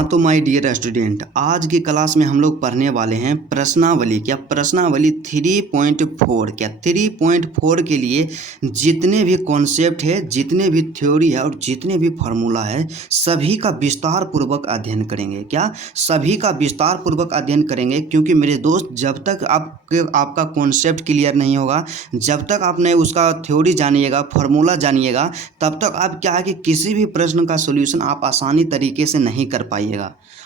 हाँ तो my dear student, आज की क्लास में हम लोग पढ़ने वाले हैं प्रश्नावली। क्या प्रश्नावली 3.4। क्या 3.4 के लिए जितने भी कॉन्सेप्ट है, जितने भी थ्योरी है और जितने भी फार्मूला है, सभी का विस्तार पूर्वक अध्ययन करेंगे। क्या सभी का विस्तार पूर्वक अध्ययन करेंगे, क्योंकि मेरे दोस्त जब तक आपका कॉन्सेप्ट क्लियर नहीं होगा, जब तक आपने उसका थ्योरी जानिएगा, फार्मूला जानिएगा, तब तक आप क्या है कि किसी भी प्रश्न का सोल्यूशन आप आसानी तरीके से नहीं कर पाइएगा।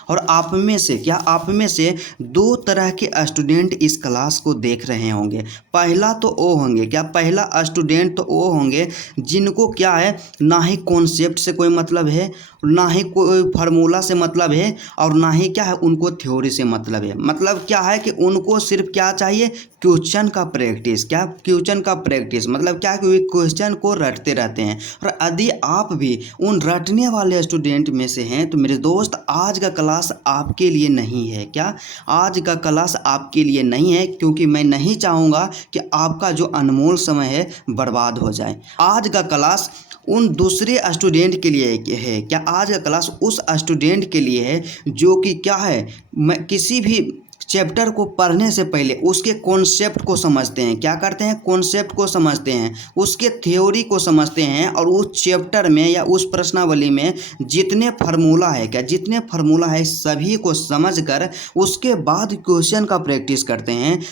और आप में से दो तरह के स्टूडेंट इस क्लास को देख रहे होंगे। पहला तो वो होंगे, क्या पहला स्टूडेंट तो वो होंगे जिनको क्या है, ना ही कॉन्सेप्ट से कोई मतलब है, ना ही कोई फार्मूला से मतलब है, और ना ही क्या है उनको थ्योरी से मतलब है। मतलब क्या है कि उनको सिर्फ क्या चाहिए, क्वेश्चन का प्रैक्टिस। क्या क्वेश्चन का प्रैक्टिस मतलब क्या कि वे क्वेश्चन को रटते रहते हैं। और यदि आप भी उन रटने वाले स्टूडेंट में से हैं तो मेरे दोस्त आज का क्लास आपके लिए नहीं है। क्या आज का क्लास आपके लिए नहीं है, क्योंकि मैं नहीं चाहूँगा कि आपका जो अनमोल समय है बर्बाद हो जाए। आज का क्लास उन दूसरे स्टूडेंट के लिए है। क्या आज का क्लास उस स्टूडेंट के लिए है जो कि क्या है, मैं किसी भी चैप्टर को पढ़ने से पहले उसके कॉन्सेप्ट को समझते हैं। क्या करते हैं, कॉन्सेप्ट को समझते हैं, उसके थ्योरी को समझते हैं, और उस चैप्टर में या उस प्रश्नावली में जितने फार्मूला है, क्या जितने फार्मूला है सभी को समझकर उसके बाद क्वेश्चन का प्रैक्टिस करते हैं।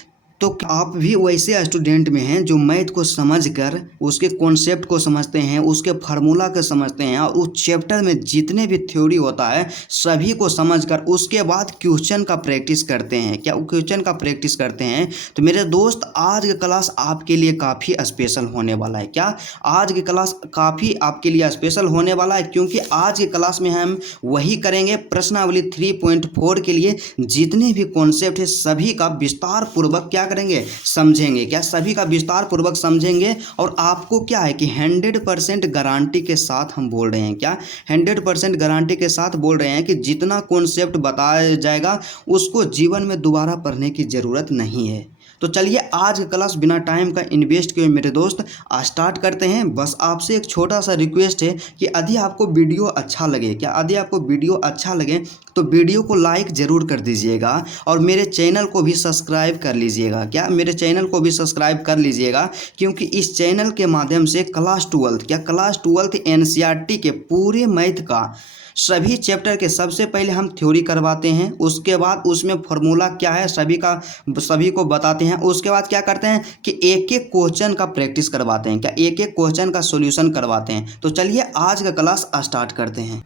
तो आप भी वैसे स्टूडेंट में हैं जो मैथ को समझकर उसके कॉन्सेप्ट को समझते हैं, उसके फार्मूला को समझते हैं, और उस चैप्टर में जितने भी थ्योरी होता है सभी को समझकर उसके बाद क्वेश्चन का प्रैक्टिस करते हैं। क्या क्वेश्चन का प्रैक्टिस करते हैं। तो मेरे दोस्त आज की क्लास आपके लिए काफ़ी स्पेशल होने वाला है। क्या आज की क्लास काफ़ी आपके लिए स्पेशल होने वाला है, क्योंकि आज की क्लास में हम वही करेंगे, प्रश्नावली 3.4 के लिए जितने भी कॉन्सेप्ट है सभी का विस्तार पूर्वक क्या करेंगे, समझेंगे। क्या सभी का विस्तार पूर्वक समझेंगे। और आपको क्या है कि 100% गारंटी के साथ हम बोल रहे हैं, क्या 100% गारंटी के साथ बोल रहे हैं कि जितना कॉन्सेप्ट बताया जाएगा उसको जीवन में दोबारा पढ़ने की ज़रूरत नहीं है। तो चलिए आज की क्लास बिना टाइम का इन्वेस्ट किए मेरे दोस्त स्टार्ट करते हैं। बस आपसे एक छोटा सा रिक्वेस्ट है कि यदि आपको वीडियो अच्छा लगे, क्या यदि आपको वीडियो अच्छा लगे तो वीडियो को लाइक ज़रूर कर दीजिएगा, और मेरे चैनल को भी सब्सक्राइब कर लीजिएगा। क्या मेरे चैनल को भी सब्सक्राइब कर लीजिएगा, क्योंकि इस चैनल के माध्यम से क्लास 12 NCERT के पूरे मैथ का सभी चैप्टर के सबसे पहले हम थ्योरी करवाते हैं, उसके बाद उसमें फार्मूला क्या है सभी को बताते हैं, उसके बाद क्या करते हैं कि एक एक क्वेश्चन का प्रैक्टिस करवाते हैं। क्या एक एक क्वेश्चन का सॉल्यूशन करवाते हैं। तो चलिए आज का क्लास स्टार्ट करते हैं।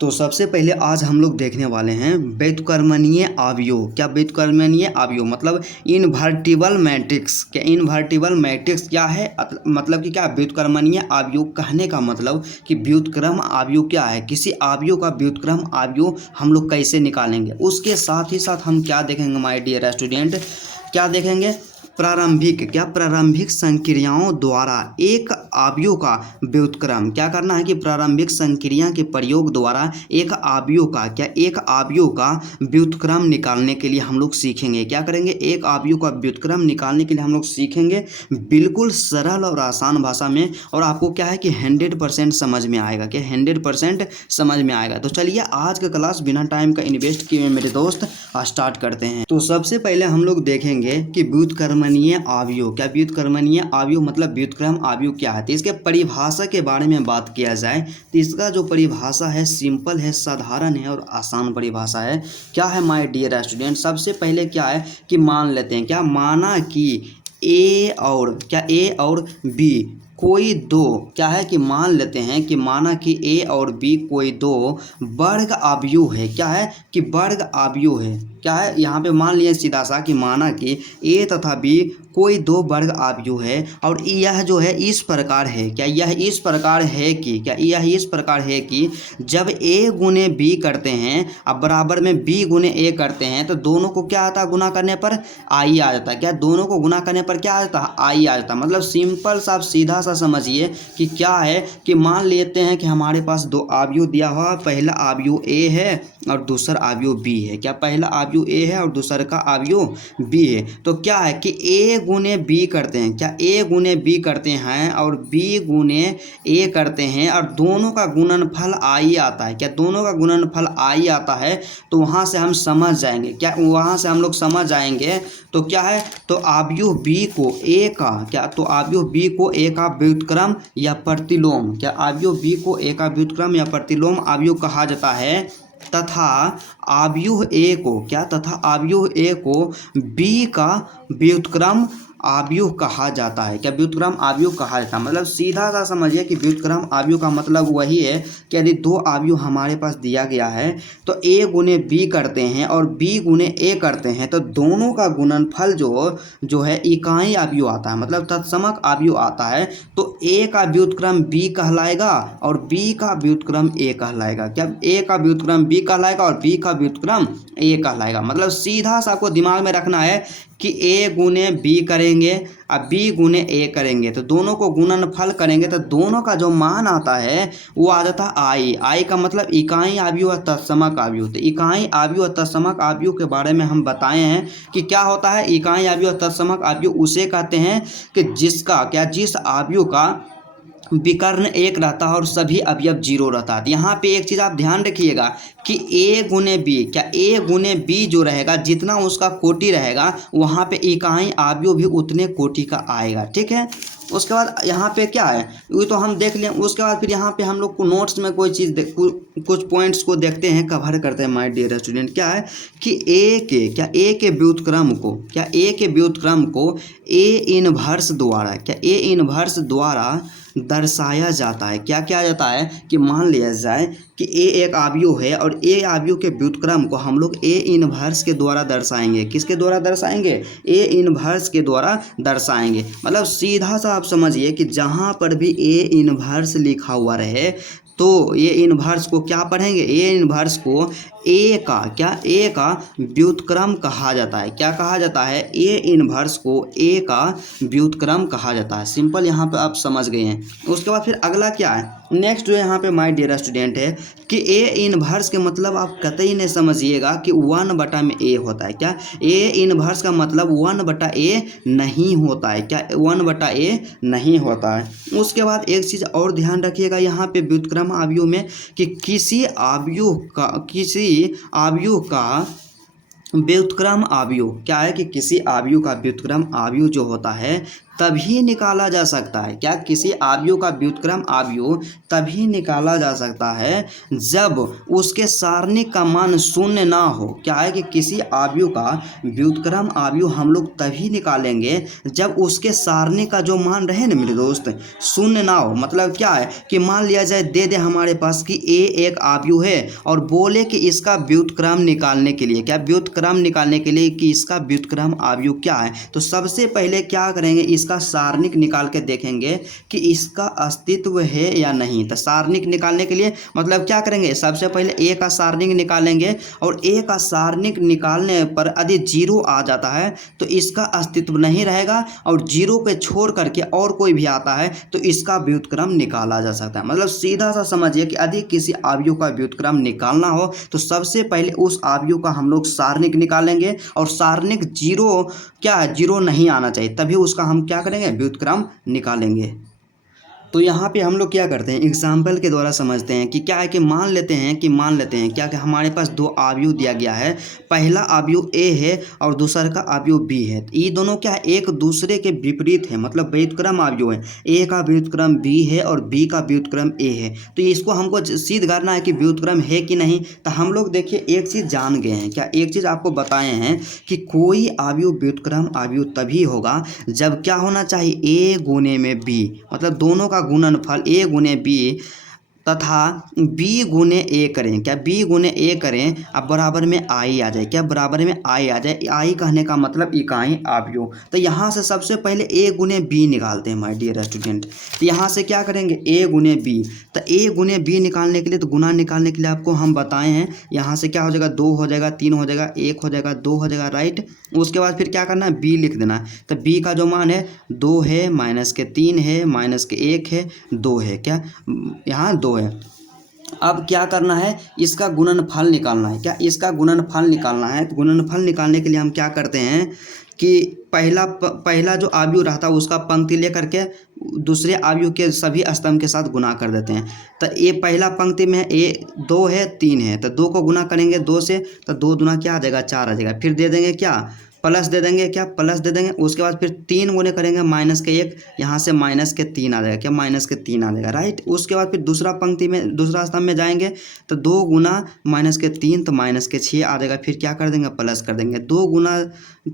तो सबसे पहले आज हम लोग देखने वाले हैं व्युत्क्रमणीय अवयव। क्या व्युत्क्रमणीय अवयव मतलब इन्वर्टिबल मैट्रिक्स। क्या इन्वर्टिबल मैट्रिक्स क्या है, मतलब कि क्या व्युत्क्रमणीय अवयव कहने का मतलब कि व्युत्क्रम अवयव क्या है, किसी अवयव का व्युत्क्रम अवयव हम लोग कैसे निकालेंगे। उसके साथ ही साथ हम क्या देखेंगे माय डियर स्टूडेंट, क्या देखेंगे, प्रारंभिक संक्रियाओं द्वारा एक अवयव का व्युत्क्रम। क्या करना है कि प्रारंभिक संक्रिया के प्रयोग द्वारा एक अवयव का व्युत्क्रम निकालने के लिए हम लोग सीखेंगे। क्या करेंगे, एक अवयव का व्युत्क्रम निकालने के लिए हम लोग सीखेंगे, बिल्कुल सरल और आसान भाषा में। और आपको क्या है कि 100% समझ में आएगा। क्या 100% समझ में आएगा। तो चलिए आज का क्लास बिना टाइम का इन्वेस्ट किए मेरे दोस्त स्टार्ट करते हैं। तो सबसे पहले हम लोग देखेंगे कि व्युत्क्रमणीय अवयव। क्या व्युत्क्रमणीय अवयव मतलब व्युत्क्रम अवयव क्या है। तो इसके परिभाषा के बारे में बात किया जाए तो इसका जो परिभाषा है सिंपल है, साधारण है और आसान परिभाषा है। क्या है माय डियर स्टूडेंट, सबसे पहले क्या है कि मान लेते हैं, क्या माना कि ए और बी कोई दो, क्या है कि मान लेते हैं कि माना कि ए और बी कोई दो वर्ग अवयव है। क्या है कि वर्ग अवयव है। क्या है यहाँ पे मान लिए सीधा सा कि माना कि ए तथा बी कोई दो वर्ग अवयव है, और यह जो है इस प्रकार है। क्या यह इस प्रकार है कि जब ए गुने बी करते हैं अब बराबर में बी गुने ए करते हैं तो दोनों को क्या आता है, गुना करने पर आई आ जाता है। क्या दोनों को गुना करने पर क्या आ जाता है, आई आ जाता है। मतलब सिंपल सा सीधा सा समझिए कि क्या है कि मान लेते हैं कि हमारे पास दो अवयव दिया हुआ, पहला अवयव ए है और दूसरा अवयव बी है। क्या पहला अवयव अवयव ए है और दूसरे का अवयव बी है। तो क्या है कि ए गुने बी करते हैं, क्या ए गुने बी करते हैं और बी गुने ए करते हैं और दोनों का गुणनफल आई आता है, क्या दोनों का गुणनफल आई आता है। तो वहाँ से हम समझ जाएंगे, क्या वहाँ से हम लोग समझ जाएंगे तो क्या है, तो अवयव बी को ए का क्या, तो अवयव बी को ए का व्युत्क्रम या प्रतिलोम, क्या अवयव बी को ए का व्युत्क्रम या प्रतिलोम अवयव कहा जाता है तथा अवयव ए को क्या, तथा अवयव ए को बी का व्युत्क्रम अवयव कहा जाता है, क्या व्युत्क्रम अवयव कहा जाता है। मतलब सीधा सा समझिए कि व्युत्क्रम अवयव का मतलब वही है कि यदि दो अवयव हमारे पास दिया गया है तो ए गुने बी करते हैं और बी गुने ए करते हैं, तो दोनों का गुणनफल जो है इकाई अवयव आता है, मतलब तत्समक अवयव आता है। तो ए का व्युत्क्रम बी कहलाएगा और बी का व्युत्क्रम ए कहलाएगा, क्या ए का व्युत्क्रम बी कहलाएगा और बी का व्युत्क्रम ए कहलाएगा। मतलब सीधा सा आपको दिमाग में रखना है कि ए गुने बी करेंगे और बी गुने ए करेंगे, तो दोनों को गुणनफल करेंगे तो दोनों का जो मान आता है वो आ जाता है आई। आई का मतलब इकाई अवयव और तत्समक अवयव। तो इकाई अवयव और तत्समक अवयव के बारे में हम बताए हैं कि क्या होता है। इकाई अवयव और तत्समक अवयव उसे कहते हैं कि जिसका क्या, जिस अवयव का विकर्ण एक रहता है और सभी अवयव जीरो रहता है। यहाँ पे एक चीज़ आप ध्यान रखिएगा कि ए गुने बी, क्या ए गुने बी जो रहेगा जितना उसका कोटि रहेगा वहाँ पे इकाई अवयव भी उतने कोटि का आएगा, ठीक है। उसके बाद यहाँ पे क्या है वो तो हम देख लें। उसके बाद फिर यहाँ पे हम लोग को नोट्स में कोई चीज़ कुछ पॉइंट्स को देखते हैं, कवर करते हैं माय डियर स्टूडेंट। क्या है कि ए के व्युत्क्रम को, क्या ए के व्युत्क्रम को ए इनवर्स द्वारा, क्या ए इनवर्स द्वारा दर्शाया जाता है। क्या किया जाता है कि मान लिया जाए कि ए एक अवयव है और ए अवयव के व्युत्क्रम को हम लोग ए इनवर्स के द्वारा दर्शाएंगे। किसके द्वारा दर्शाएंगे? ए इनवर्स के द्वारा दर्शाएंगे। मतलब सीधा सा आप समझिए कि जहाँ पर भी ए इनवर्स लिखा हुआ रहे तो ए इनवर्स को क्या पढ़ेंगे, ए इनवर्स को ए का क्या, ए का व्युत्क्रम कहा जाता है। क्या कहा जाता है? ए इनवर्स को ए का व्युत्क्रम कहा जाता है। सिंपल यहाँ पे आप समझ गए हैं। उसके बाद फिर अगला क्या है, नेक्स्ट जो यहाँ पे माय डियर स्टूडेंट है कि ए इनवर्स के मतलब आप कतई नहीं समझिएगा कि 1/a में ए होता है। क्या ए इनवर्स का मतलब 1/a नहीं होता है, क्या 1/a नहीं होता है। उसके बाद एक चीज़ और ध्यान रखिएगा यहाँ पे व्युत्क्रम अवयव में कि किसी अवयव का व्युत्क्रम अवयव क्या है कि किसी अवयव का व्युत्क्रम अवयव जो होता है तभी निकाला जा सकता है। क्या किसी अवयव का व्युत्क्रम अवयव तभी निकाला जा सकता है जब उसके सारणिक का मान शून्य ना हो। क्या है कि किसी अवयव का व्युत्क्रम अवयव हम लोग तभी निकालेंगे जब उसके सारणिक का जो मान रहे ना मेरे दोस्त शून्य ना हो। मतलब क्या है कि मान लिया जाए दे हमारे पास कि ए एक अवयव है और बोले कि इसका व्युत्क्रम निकालने के लिए, क्या व्युत्क्रम निकालने के लिए कि इसका व्युत्क्रम अवयव क्या है, तो सबसे पहले क्या करेंगे इसका सारणिक निकाल के देखेंगे कि इसका अस्तित्व है या नहीं। तो सारणिक निकालने के लिए मतलब क्या करेंगे, सबसे पहले ए का सारणिक निकालेंगे और ए का सारणिक निकालने पर यदि जीरो आ जाता है तो इसका अस्तित्व नहीं रहेगा और जीरो के छोड़ करके और कोई भी आता है तो इसका व्युत्क्रम निकाला जा सकता है। मतलब सीधा सा समझिए कि यदि किसी अवयव का व्युत्क्रम निकालना हो तो सबसे पहले उस अवयव का हम लोग सारणिक निकालेंगे और सारणिक जीरो क्या है, जीरो नहीं आना चाहिए, तभी उसका हम क्या करेंगे व्युत्क्रम निकालेंगे। तो यहाँ पे हम लोग क्या करते हैं एग्जाम्पल के द्वारा समझते हैं कि क्या है कि मान लेते हैं क्या कि हमारे पास दो अवयव दिया गया है। पहला अवयव ए है और दूसरा का अवयव बी है। तो ये दोनों क्या है एक दूसरे के विपरीत है, मतलब व्युत्क्रम अवयव है। ए का व्युत्क्रम बी है और बी का व्युत्क्रम ए है। तो इसको हमको सिद्ध करना है कि व्युत्क्रम है कि नहीं। तो हम लोग देखिए एक चीज़ जान गए हैं, क्या एक चीज़ आपको बताए हैं कि कोई अवयव व्युत्क्रम अवयव तभी होगा जब क्या होना चाहिए ए गुने में बी, मतलब दोनों का गुणनफल ए गुने बी तथा बी गुने ए करें। क्या बी गुने ए करें अब बराबर में आई आ जाए। क्या बराबर में आई आ जाए, आई कहने का मतलब इकाई अवयव। तो यहाँ से सबसे पहले ए गुने बी निकालते हैं माय डियर स्टूडेंट। तो यहाँ से क्या करेंगे ए गुने बी। तो ए गुने बी निकालने के लिए तो गुना निकालने के लिए आपको हम बताए हैं। यहाँ से क्या हो जाएगा 2 हो जाएगा, 3 हो जाएगा, 1 हो जाएगा, 2 हो जाएगा, राइट। उसके बाद फिर क्या करना है बी लिख देना है। तो बी का जो मान है 2 है, -3 है, -1 है, 2 है। क्या यहाँ 2 है। अब क्या करना है, इसका गुणनफल निकालना है। क्या इसका गुणनफल निकालना है। तो गुणनफल निकालने के लिए हम क्या करते हैं कि पहला जो आव्यूह रहता है उसका पंक्ति लेकर के दूसरे आव्यूह के सभी स्तंभ के साथ गुना कर देते हैं। तो ये पहला पंक्ति में ए 2 है 3 है, तो 2 को गुना करेंगे 2 से, तो 2 दूना क्या आ जाएगा 4 आ जाएगा। फिर दे देंगे क्या, प्लस दे देंगे, क्या प्लस दे देंगे। उसके बाद फिर 3 गुने करेंगे माइनस के 1, यहाँ से माइनस के 3 आ जाएगा। क्या माइनस के 3 आ जाएगा, राइट। उसके बाद फिर दूसरा पंक्ति में दूसरा स्तंभ में जाएंगे तो 2 गुना माइनस के 3 तो माइनस के 6 आ जाएगा। फिर क्या कर देंगे, प्लस कर देंगे। 2 गुना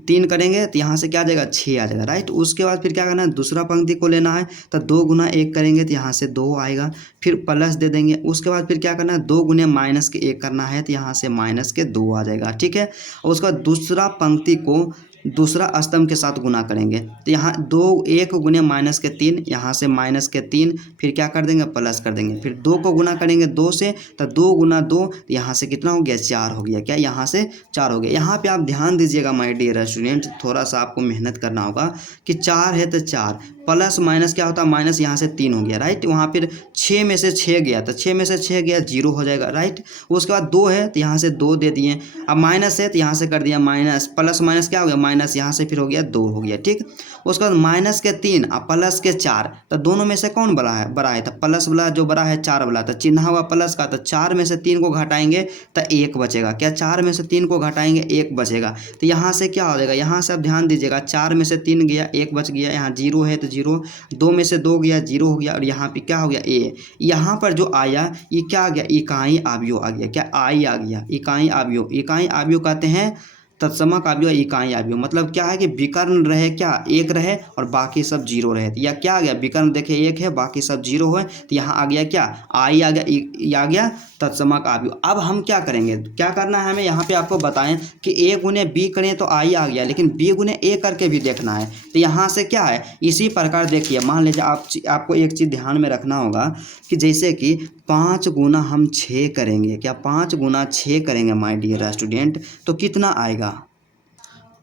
3 करेंगे तो यहाँ से क्या आ जाएगा 6 आ जाएगा, राइट। उसके बाद फिर क्या करना है, दूसरा पंक्ति को लेना है तो 2 गुना 1 करेंगे तो यहाँ से 2 आएगा। फिर प्लस दे देंगे। उसके बाद फिर क्या करना है, 2 गुने माइनस के 1 करना है तो यहाँ से माइनस के 2 आ जाएगा, ठीक है। और उसके बाद दूसरा पंक्ति को दूसरा स्तंभ के साथ गुना करेंगे तो यहाँ 2 1 गुने माइनस के 3, यहाँ से माइनस के 3, फिर क्या कर देंगे प्लस कर देंगे। फिर 2 को गुना करेंगे 2 से तो 2 गुना 2 तो यहाँ से कितना हो गया 4 हो गया। क्या यहाँ से 4 हो गया। यहाँ पे आप ध्यान दीजिएगा माय डियर स्टूडेंट, थोड़ा सा आपको मेहनत करना होगा कि 4 है तो 4 प्लस माइनस क्या होता है, माइनस यहाँ से 3 हो गया, राइट। वहाँ फिर 6 में से 6 गया तो 6 में से 6 गया 0 हो जाएगा, राइट। उसके बाद 2 है तो यहाँ से 2 दे दिए। अब माइनस है तो यहाँ से कर दिया माइनस, प्लस माइनस क्या हो गया माइनस, यहाँ से फिर हो गया 2 हो गया, ठीक। उसके बाद माइनस के 3 और प्लस के 4, तो दोनों में से कौन बड़ा है तो प्लस वाला जो बड़ा है 4 वाला, तो चिन्ह हुआ प्लस का, तो 4 में से 3 को घटाएंगे तो 1 बचेगा। क्या 4 में से 3 को घटाएंगे 1 बचेगा। तो यहाँ से क्या हो जाएगा, यहाँ से आप ध्यान दीजिएगा 4 में से 3 गया 1 बच गया, यहाँ 0 है तो 0, 2 में से 2 गया 0 हो गया। और यहाँ पे क्या हो गया ए, यहाँ पर जो आया ये क्या आ गया, इकाई आव्यूह आ गया। क्या आई आ गया, इकाई आव्यूह। इकाई आव्यूह कहते हैं तत्समक आव्यूह, इकाई आव्यूह। मतलब क्या है कि विकर्ण रहे, क्या एक रहे और बाकी सब 0 रहे। या क्या आ गया, विकर्ण देखे 1 है बाकी सब 0 है, तो यहाँ आ गया क्या आई आ गया, ये आ गया तत्समक आव्यूह। अब हम क्या करेंगे, क्या करना है हमें, यहाँ पे आपको बताएं कि a गुने b करें तो आई आ गया, लेकिन b गुने a करके भी देखना है। तो यहाँ से क्या है, इसी प्रकार देखिए, मान लीजिए आपको एक चीज़ ध्यान में रखना होगा कि जैसे कि 5 गुना हम 6 करेंगे, क्या 5 गुना 6 करेंगे माय डियर स्टूडेंट, तो कितना आएगा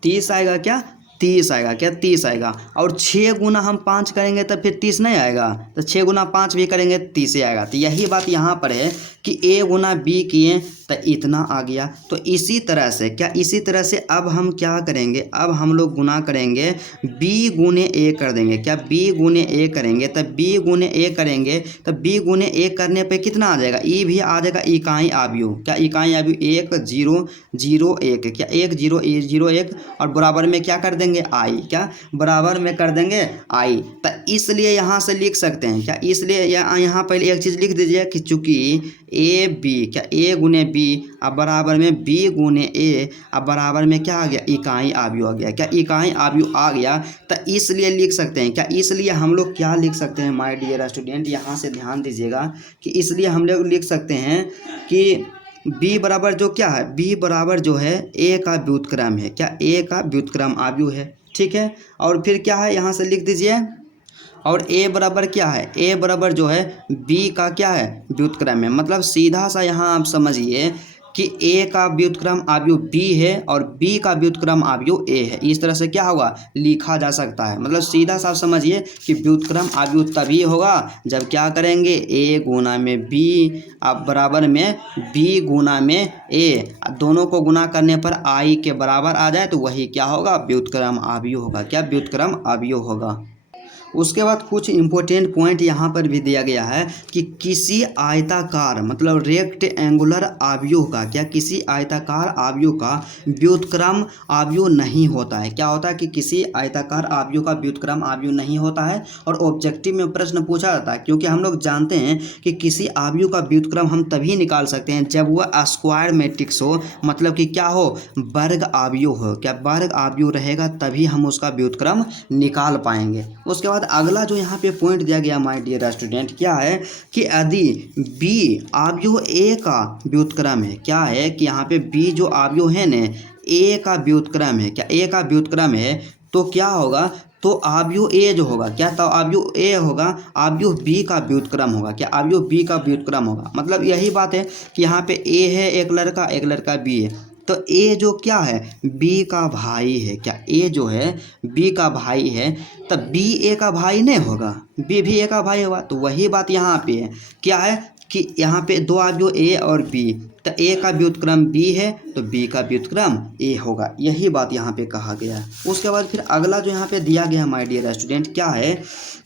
30 आएगा। क्या 30 आएगा, क्या 30 आएगा। और 6 गुना हम 5 करेंगे तो फिर 30 नहीं आएगा, तो 6 गुना 5 भी करेंगे 30 आएगा। तो यही बात यहाँ पर है कि a गुना b किए तो इतना आ गया। तो इसी तरह से क्या, इसी तरह से अब हम क्या करेंगे, अब हम लोग गुना करेंगे b गुने a कर देंगे। क्या b गुने a करेंगे तो b गुने a करेंगे तो b गुने a करने पे कितना आ जाएगा, e भी आ जाएगा इकाई आव्यूह। क्या इकाई आव्यूह 1 0 0 1, क्या 1 0 0 1 और बराबर में क्या कर देंगे आई, क्या बराबर में कर देंगे आई। तो इसलिए यहाँ से लिख सकते हैं, क्या इसलिए यहाँ पहले एक चीज़ लिख दीजिए कि चूँकि ए बी, क्या a गुने b अब बराबर में b गुने a अब बराबर में क्या आ गया इकाई आव्यूह आ गया। क्या इकाई आव्यूह आ गया, तो इसलिए लिख सकते हैं। क्या इसलिए हम लोग क्या लिख सकते हैं माय डियर स्टूडेंट, यहाँ से ध्यान दीजिएगा कि इसलिए हम लोग लिख सकते हैं कि b बराबर जो क्या है, b बराबर जो है a का व्युत्क्रम है। क्या a का व्युत्क्रम आव्यूह है, ठीक है। और फिर क्या है, यहाँ से लिख दीजिए, और a बराबर क्या है, a बराबर जो है b का क्या है व्युत्क्रम है। मतलब सीधा सा यहाँ आप समझिए कि a का व्युत्क्रम आव्यूह b है और b का व्युत्क्रम आव्यूह a है। इस तरह से क्या होगा लिखा जा सकता है। मतलब सीधा सा समझिए कि व्युत्क्रम आव्यूह तभी होगा जब क्या करेंगे a गुना में b अब बराबर में b गुना में a, दोनों को गुना करने पर i के बराबर आ जाए तो वही क्या होगा व्युत्क्रम आव्यूह होगा। क्या व्युत्क्रम आव्यूह होगा। उसके बाद कुछ इम्पोर्टेंट पॉइंट यहाँ पर भी दिया गया है कि किसी आयताकार मतलब रेक्ट एंगुलर आव्यूह का, क्या किसी आयताकार आव्यूह का व्युत्क्रम आव्यूह नहीं होता है। क्या होता है कि किसी आयताकार आव्यूह का व्युत्क्रम आव्यूह नहीं होता है। और ऑब्जेक्टिव में प्रश्न पूछा जाता है, क्योंकि हम लोग जानते हैं कि किसी आव्यूह का व्युत्क्रम हम तभी निकाल सकते हैं जब वह स्क्वायर मैट्रिक्स हो, मतलब कि क्या हो वर्ग आव्यूह हो। क्या वर्ग आव्यूह रहेगा तभी हम उसका व्युत्क्रम निकाल पाएंगे। उसके बाद अगला जो यहाँ पे पॉइंट दिया गया माय डियर स्टूडेंट क्या है कि यदि b आव्यूह a का व्युत्क्रम है, क्या है कि यहाँ पे b जो आव्यूह है न a का व्युत्क्रम है, क्या a का व्युत्क्रम है तो क्या होगा, तो आव्यूह a जो होगा, क्या तो आव्यूह a होगा आव्यूह b का व्युत्क्रम होगा। क्या आव्यूह b का व्युत्क्रम होगा। मतलब यही बात है कि यहाँ पे a है एक लड़का b है, तो a जो क्या है b का भाई है। क्या a जो है b का भाई है, तब b a का भाई नहीं होगा, b भी a का भाई होगा। तो वही बात यहाँ पे है, क्या है कि यहाँ पे दो अवयव ए और बी, तो ए का व्युत्क्रम बी है तो बी का व्युत्क्रम ए होगा, यही बात यहाँ पे कहा गया है। उसके बाद फिर अगला जो यहाँ पे दिया गया है माय डियर स्टूडेंट क्या है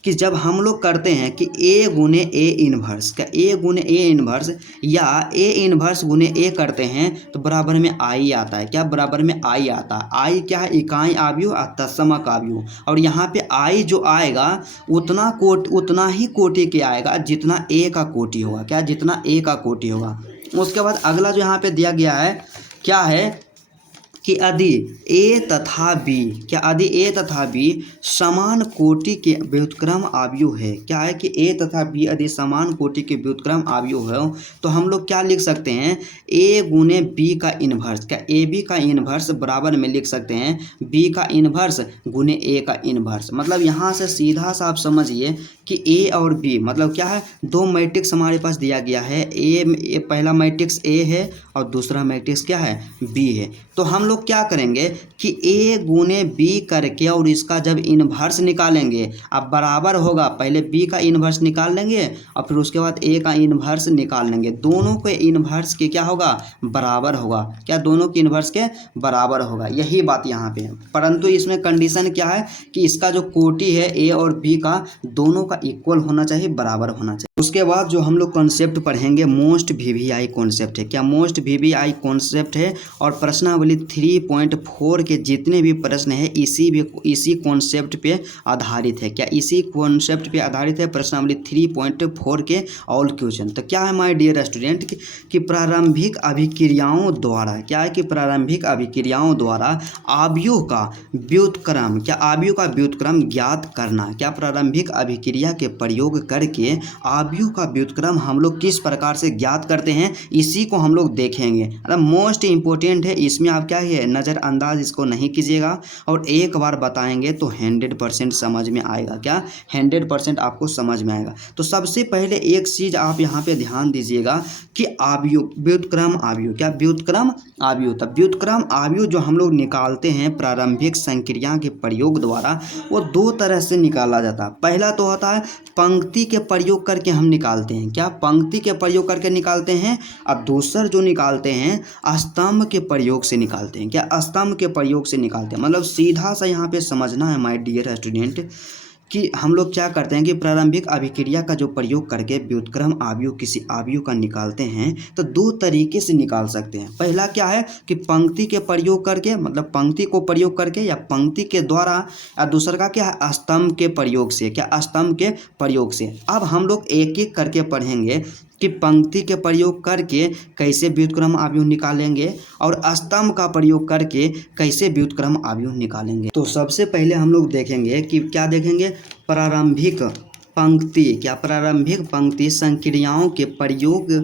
कि जब हम लोग करते हैं कि ए गुने ए इनवर्स, क्या ए गुने ए इनवर्स या ए इनवर्स गुने ए करते हैं तो बराबर में आई आता है। क्या बराबर में आई आता है? आई क्या है? इकाई अवयव तत्समक अवयव, और यहाँ पे आई जो आएगा उतना ही कोटि के आएगा जितना ए का कोटि होगा। क्या? जितना ए का कोटि होगा। उसके बाद अगला जो यहाँ पे दिया गया है क्या है कि यदि ए तथा बी, क्या यदि ए तथा बी समान कोटि के व्युत्क्रम अवयव है, क्या है कि ए तथा बी यदि समान कोटि के व्युत्क्रम अवयव है तो हम लोग क्या लिख सकते हैं? ए गुने बी का इन्वर्स, क्या ए बी का इन्वर्स बराबर में लिख सकते हैं बी का इन्वर्स गुने ए का इन्वर्स। मतलब यहाँ से सीधा सा आप समझिए कि ए और बी मतलब क्या है, दो मैट्रिक्स हमारे पास दिया गया है। ए पहला मैट्रिक्स ए है और दूसरा मैट्रिक्स क्या है? बी है। तो हम लोग क्या करेंगे कि ए गुने बी करके और इसका जब इन्वर्स निकालेंगे, अब बराबर होगा, पहले बी का इन्वर्स निकाल लेंगे और फिर उसके बाद ए का इन्वर्स निकाल लेंगे। दोनों के इन्वर्स के क्या होगा? बराबर होगा। क्या? दोनों के इन्वर्स के बराबर होगा, यही बात यहाँ पे है। परंतु इसमें कंडीशन क्या है कि इसका जो कोटि है ए और बी का, दोनों का इक्वल होना चाहिए, बराबर होना चाहिए। उसके बाद जो हम लोग कॉन्सेप्ट पढ़ेंगे मोस्ट वीवीआई कॉन्सेप्ट है। क्या? मोस्ट वीवीआई कॉन्सेप्ट है और प्रश्नावली 3.4 के जितने भी प्रश्न है इसी कॉन्सेप्ट पे आधारित है। क्या? इसी कॉन्सेप्ट पे आधारित है प्रश्नावली 3.4 के ऑल क्वेश्चन। तो क्या है माय डियर स्टूडेंट कि प्रारंभिक अभिक्रियाओं द्वारा, क्या है कि प्रारंभिक अभिक्रियाओं द्वारा अवयव का व्युत्क्रम, क्या अवयव का व्युत्क्रम ज्ञात करना। क्या? प्रारंभिक अभिक्रिया के प्रयोग करके अवयव का व्युत्क्रम हम लोग किस प्रकार से ज्ञात करते हैं, इसी को हम लोग देखेंगे। मतलब मोस्ट इंपॉर्टेंट है, इसमें आप क्या है नज़रअंदाज इसको नहीं कीजिएगा और एक बार बताएंगे तो 100% समझ में आएगा। क्या? 100% आपको समझ में आएगा। तो सबसे पहले एक चीज़ आप यहाँ पे ध्यान दीजिएगा कि अवयव व्युत्क्रम अवयव, क्या? व्युत्क्रम अवयव। तब व्युत्क्रम अवयव जो हम लोग निकालते हैं प्रारंभिक संक्रिया के प्रयोग द्वारा, वो दो तरह से निकाला जाता है। पहला तो होता है पंक्ति के प्रयोग करके हम निकालते हैं। क्या? पंक्ति के प्रयोग करके निकालते हैं। अब दूसर जो निकालते हैं स्तंभ के प्रयोग से निकालते हैं। क्या? स्तंभ के प्रयोग से निकालते हैं। मतलब सीधा सा यहाँ पे समझना है माय डियर स्टूडेंट कि हम लोग क्या करते हैं कि प्रारंभिक अभिक्रिया का जो प्रयोग करके व्युत्क्रम अवयव किसी अवयव का निकालते हैं तो दो तरीके से निकाल सकते हैं। पहला क्या है कि पंक्ति के प्रयोग करके, मतलब पंक्ति को प्रयोग करके या पंक्ति के द्वारा, या दूसरा का क्या है स्तंभ के प्रयोग से। क्या? स्तंभ के प्रयोग से। अब हम लोग एक एक करके पढ़ेंगे कि पंक्ति के प्रयोग करके कैसे व्युत्क्रम अवयव निकालेंगे और स्तंभ का प्रयोग करके कैसे व्युत्क्रम अवयव निकालेंगे। तो सबसे पहले हम लोग देखेंगे कि क्या देखेंगे, प्रारंभिक पंक्ति, क्या? प्रारंभिक पंक्ति संक्रियाओं के प्रयोग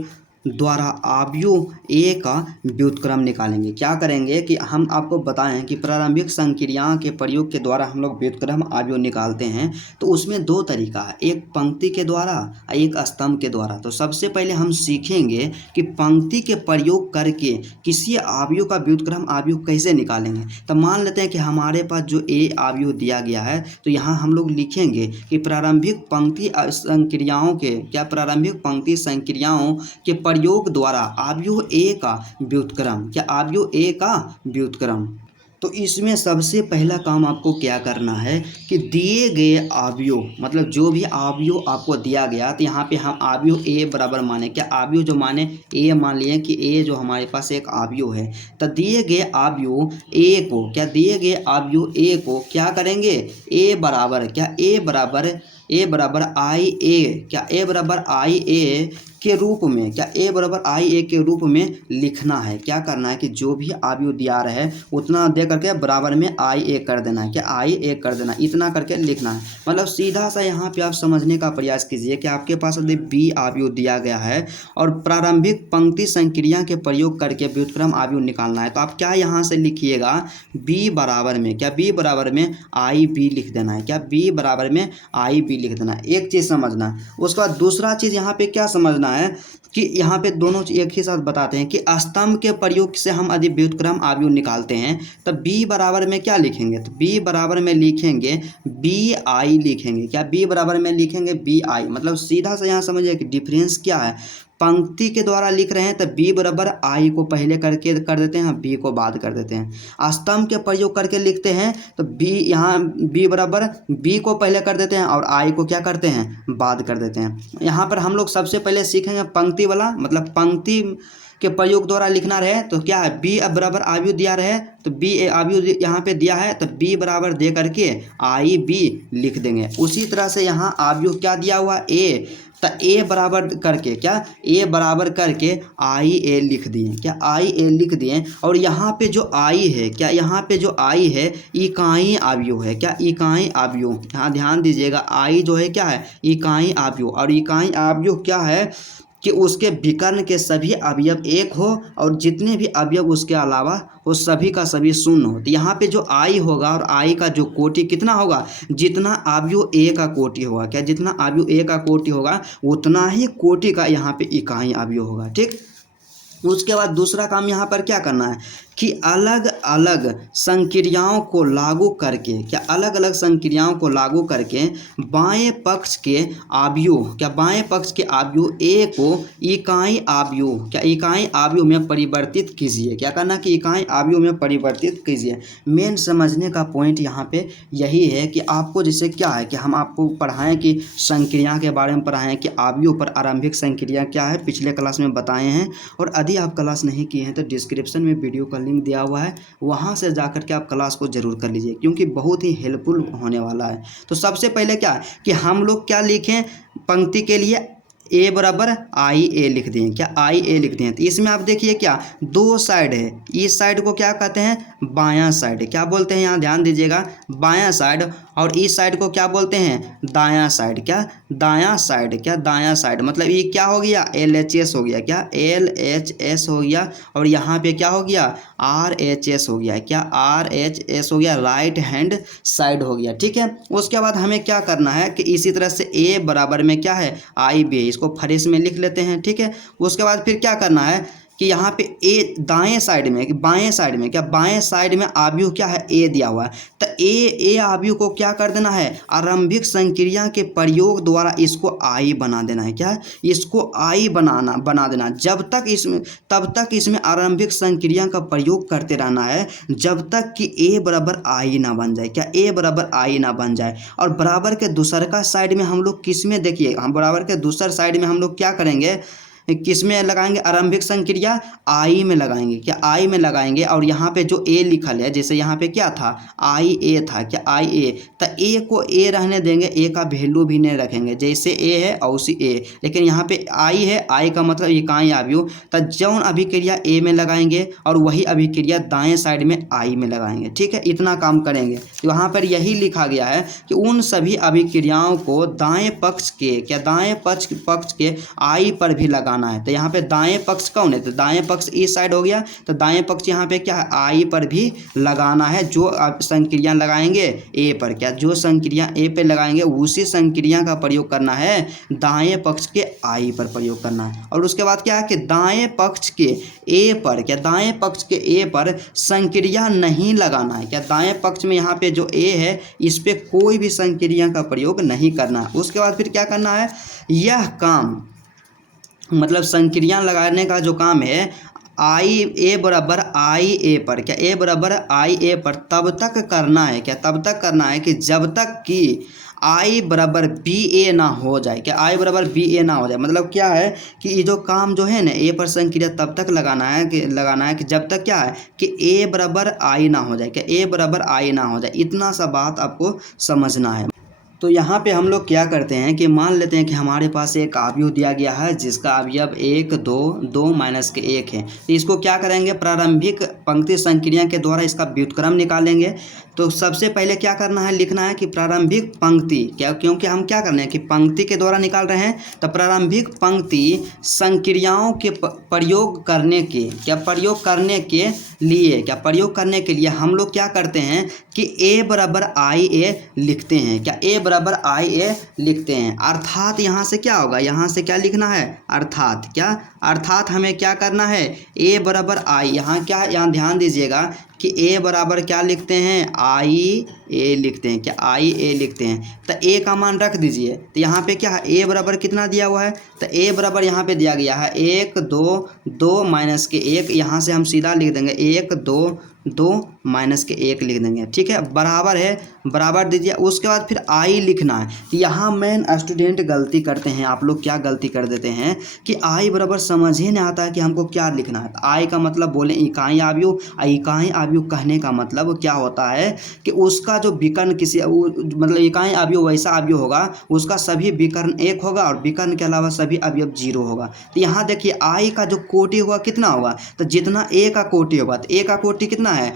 द्वारा अवयव ए का व्युत्क्रम निकालेंगे। क्या करेंगे कि हम आपको बताएं कि प्रारंभिक संक्रिया के प्रयोग के द्वारा हम लोग व्युत्क्रम अवयव निकालते हैं तो उसमें दो तरीका है, एक पंक्ति के द्वारा और एक स्तंभ के द्वारा। तो सबसे पहले हम सीखेंगे कि पंक्ति के प्रयोग करके किसी अवयव का व्युत्क्रम अवयव कैसे निकालेंगे। तो मान लेते हैं कि हमारे पास जो ए अवयव दिया गया है तो यहाँ हम लोग लिखेंगे कि प्रारंभिक पंक्ति संक्रियाओं के, क्या? प्रारंभिक पंक्ति संक्रियाओं के प्रयोग द्वारा अवयव ए का व्युत्क्रम, क्या? अवयव ए का व्युत्क्रम। तो इसमें सबसे पहला काम आपको क्या करना है कि दिए गए अवयव, मतलब जो भी अवयव आपको दिया गया तो यहाँ पे हम अवयव ए बराबर माने। क्या? अवयव जो माने ए, मान लिए कि ए जो हमारे पास एक अवयव है तो दिए गए अवयव ए को, क्या? दिए गए अवयव ए को क्या करेंगे, ए बराबर, क्या? ए बराबर आई ए, क्या? ए बराबर आई ए के रूप में, क्या? ए बराबर आई ए के रूप में लिखना है। क्या करना है कि जो भी अवयव दिया रहे उतना दे करके बराबर में आई ए कर देना है। क्या? आई ए कर देना, इतना करके लिखना है। मतलब सीधा सा यहाँ पे आप समझने का प्रयास कीजिए कि आपके पास यदि बी अवयव दिया गया है और प्रारंभिक पंक्ति संक्रिया के प्रयोग करके व्युत्क्रम अवयव निकालना है तो आप क्या यहाँ से लिखिएगा, बी बराबर में, क्या? बी बराबर में आई बी लिख देना है। क्या? बी बराबर में आई बी लिख देना है। एक चीज़ समझना। उसके बाद दूसरा चीज़ यहाँ पे क्या समझना है कि यहाँ पे दोनों एक ही साथ बताते हैं कि स्तंभ के प्रयोग से हम यदि व्युत्क्रम अवयव निकालते हैं तो बी बराबर में क्या लिखेंगे, तो बी बराबर में लिखेंगे बी आई लिखेंगे। क्या? बी बराबर में लिखेंगे बी आई। मतलब सीधा सा यहाँ समझिए कि डिफरेंस क्या है, पंक्ति के द्वारा लिख रहे हैं तो बी बराबर आई को पहले करके कर देते हैं, बी को बाद कर देते हैं। स्तंभ के प्रयोग करके लिखते हैं तो बी यहाँ बी बराबर बी को पहले कर देते हैं और आई को क्या करते हैं, बाद कर देते हैं। यहाँ पर हम लोग सबसे पहले सीखेंगे पंक्ति वाला, मतलब पंक्ति के प्रयोग द्वारा लिखना रहे तो क्या है, बी बराबर आयु दिया रहे तो बी आयु यहाँ पे दिया है तो बी बराबर दे करके आई बी लिख देंगे। उसी तरह से यहाँ आयु क्या दिया हुआ ए, तो ए बराबर करके क्या, ए बराबर करके आई ए लिख दिए, क्या आई ए लिख दिए। और यहाँ पे जो आई है, क्या यहाँ पे जो आई है इकाई आयु है, क्या इकाई आयु, यहाँ ध्यान दीजिएगा आई जो है क्या है इकाई आयु। और इकाई आयु क्या है कि उसके विकर्ण के सभी अवयव एक हो और जितने भी अवयव उसके अलावा वो सभी का सभी शून्य हो। तो यहाँ पे जो आई होगा और आई का जो कोटि कितना होगा, जितना अवयव ए का कोटि होगा, क्या जितना अवयव ए का कोटि होगा उतना ही कोटि का यहाँ पे इकाई अवयव होगा। ठीक, उसके बाद दूसरा काम यहाँ पर क्या करना है कि अलग अलग संक्रियाओं को लागू करके, क्या अलग अलग संक्रियाओं को लागू करके बाएं पक्ष के अवयव, क्या बाएं पक्ष के अवयव ए को इकाई अवयव, क्या इकाई अवयव में परिवर्तित कीजिए। क्या करना कि इकाई अवयव में परिवर्तित कीजिए। मेन समझने का पॉइंट यहाँ पे यही है कि आपको जैसे क्या है कि हम आपको पढ़ाएं कि संक्रिया के बारे में पढ़ाएं कि अवयव पर आरंभिक संक्रिया क्या है, पिछले क्लास में बताए हैं। और यदि आप क्लास नहीं किए हैं तो डिस्क्रिप्शन में वीडियो का लिंक दिया हुआ है, वहां से जाकर के आप क्लास को जरूर कर लीजिए क्योंकि बहुत ही हेल्पफुल होने वाला है। तो सबसे पहले क्या है कि हम लोग क्या लिखें, पंक्ति के लिए ए बराबर आई ए लिख दें, क्या आई ए लिख दें। तो इसमें आप देखिए क्या दो साइड है, इस साइड को क्या कहते हैं बायां साइड, क्या बोलते हैं यहाँ ध्यान दीजिएगा बायां साइड, और इस साइड को क्या बोलते हैं दायां साइड, क्या दायां साइड, क्या दायां साइड। मतलब ये क्या हो गया एल एच एस हो गया, क्या एल एच एस हो गया, और यहाँ पे क्या हो गया आर एच एस हो गया, क्या आर एच एस हो गया, राइट हैंड साइड हो गया। ठीक है, उसके बाद हमें क्या करना है कि इसी तरह से ए बराबर में क्या है आई बी, इसको फरेस में लिख लेते हैं। ठीक है, उसके बाद फिर क्या करना है कि यहाँ पे ए दाएं साइड में, कि बाएं साइड में, क्या बाएं साइड में आयु क्या है ए दिया हुआ है तो ए आयु को क्या कर देना है आरंभिक संक्रिया के प्रयोग द्वारा इसको आई बना देना है, क्या इसको आई बना देना तब तक इसमें आरंभिक संक्रिया का प्रयोग करते रहना है जब तक कि ए बराबर आई ना बन जाए, क्या ए बराबर आई ना बन जाए। और बराबर के दूसर का साइड में हम लोग किस में, देखिए हम बराबर के दूसर साइड में हम लोग क्या करेंगे, किस में लगाएंगे आरंभिक संक्रिया आई में लगाएंगे, क्या आई में लगाएंगे। और यहाँ पे जो ए लिखल है, जैसे यहाँ पे क्या था आई ए था, क्या आई ए, तो ए को ए रहने देंगे, ए का वैल्यू भी नहीं रखेंगे, जैसे ए है उसी ए, लेकिन यहाँ पे आई है, आई का मतलब इकाई आयु, तो जौन अभिक्रिया ए में लगाएंगे और वही अभिक्रिया दाएं साइड में आई में लगाएंगे। ठीक है, इतना काम करेंगे। तो यहाँ पर यही लिखा गया है कि उन सभी अभिक्रियाओं को दाएं पक्ष के, क्या दाएं पक्ष के आई पर भी लगाना है। तो यहाँ पे दाएं पक्ष कौन है, तो दाएं पक्ष इस साइड हो गया, तो दाएं पक्ष यहाँ पे क्या है आई पर भी लगाना है। जो संक्रिया लगाएंगे ए पर, क्या जो संक्रिया ए पे लगाएंगे उसी संक्रिया का प्रयोग करना है दाएं पक्ष के आई पर प्रयोग करना है। और उसके बाद क्या है कि दाएं पक्ष के ए पर, क्या दाएं पक्ष के ए पर संक्रिया नहीं लगाना है, क्या दाएं पक्ष में यहाँ पे जो ए है इस पे कोई भी संक्रिया का प्रयोग नहीं करना है। उसके बाद फिर क्या करना है, यह काम मतलब संक्रिया लगाने का जो काम है आई ए बराबर आई ए पर, क्या ए बराबर आई ए पर तब तक करना है, क्या तब तक करना है कि जब तक कि आई बराबर बी ए ना हो जाए, क्या आई बराबर बी ए ना हो जाए। मतलब क्या है कि ये जो काम जो है ना ए पर संक्रिया तब तक लगाना है कि जब तक क्या है कि ए बराबर आई ना हो जाए, क्या ए बराबर आई ना हो जाए। इतना सा बात आपको समझना है। तो यहाँ पे हम लोग क्या करते हैं कि मान लेते हैं कि हमारे पास एक अवयव दिया गया है जिसका अवयव 1 2 माइनस के 1 है। तो इसको क्या करेंगे प्रारंभिक पंक्ति संक्रिया के द्वारा इसका व्युत्क्रम निकालेंगे। तो सबसे पहले क्या करना है, लिखना है कि प्रारंभिक पंक्ति, क्या क्योंकि हम क्या कर रहे हैं कि पंक्ति के द्वारा निकाल रहे हैं, तो प्रारंभिक पंक्ति संक्रियाओं के प्रयोग करने के, क्या प्रयोग करने के लिए हम लोग क्या करते हैं कि ए बराबर आई ए लिखते हैं, क्या ए बराबर आई ए लिखते हैं। अर्थात यहाँ से क्या होगा, यहाँ से क्या लिखना है अर्थात, क्या अर्थात हमें क्या करना है ए बराबर आई, यहाँ क्या, यहाँ ध्यान दीजिएगा कि ए बराबर क्या लिखते हैं, आई ए लिखते हैं, क्या आई ए लिखते हैं। तो ए का मान रख दीजिए। तो यहाँ पे क्या है, ए बराबर कितना दिया हुआ है, तो ए बराबर यहाँ पे दिया गया है 1 2 2 माइनस के 1। यहाँ से हम सीधा लिख देंगे 1 2 2 माइनस के 1 लिख देंगे, ठीक है, बराबर है, बराबर दीजिए। उसके बाद फिर आई लिखना है। तो यहाँ मेन स्टूडेंट गलती करते हैं, आप लोग क्या गलती कर देते हैं कि आई बराबर समझ ही नहीं आता है कि हमको क्या लिखना है। तो आई का मतलब बोले इकाई आव्यूह, इकाई आव्यूह कहने का मतलब क्या होता है कि उसका जो विकर्ण किसी मतलब इकाई आव्यूह वैसा आव्यूह होगा, उसका सभी विकर्ण 1 होगा और विकर्ण के अलावा सभी अवयव 0 होगा। तो यहाँ देखिए आई का जो कोटि होगा कितना होगा, तो जितना ए का कोटि होगा, तो ए का कोटि कितना है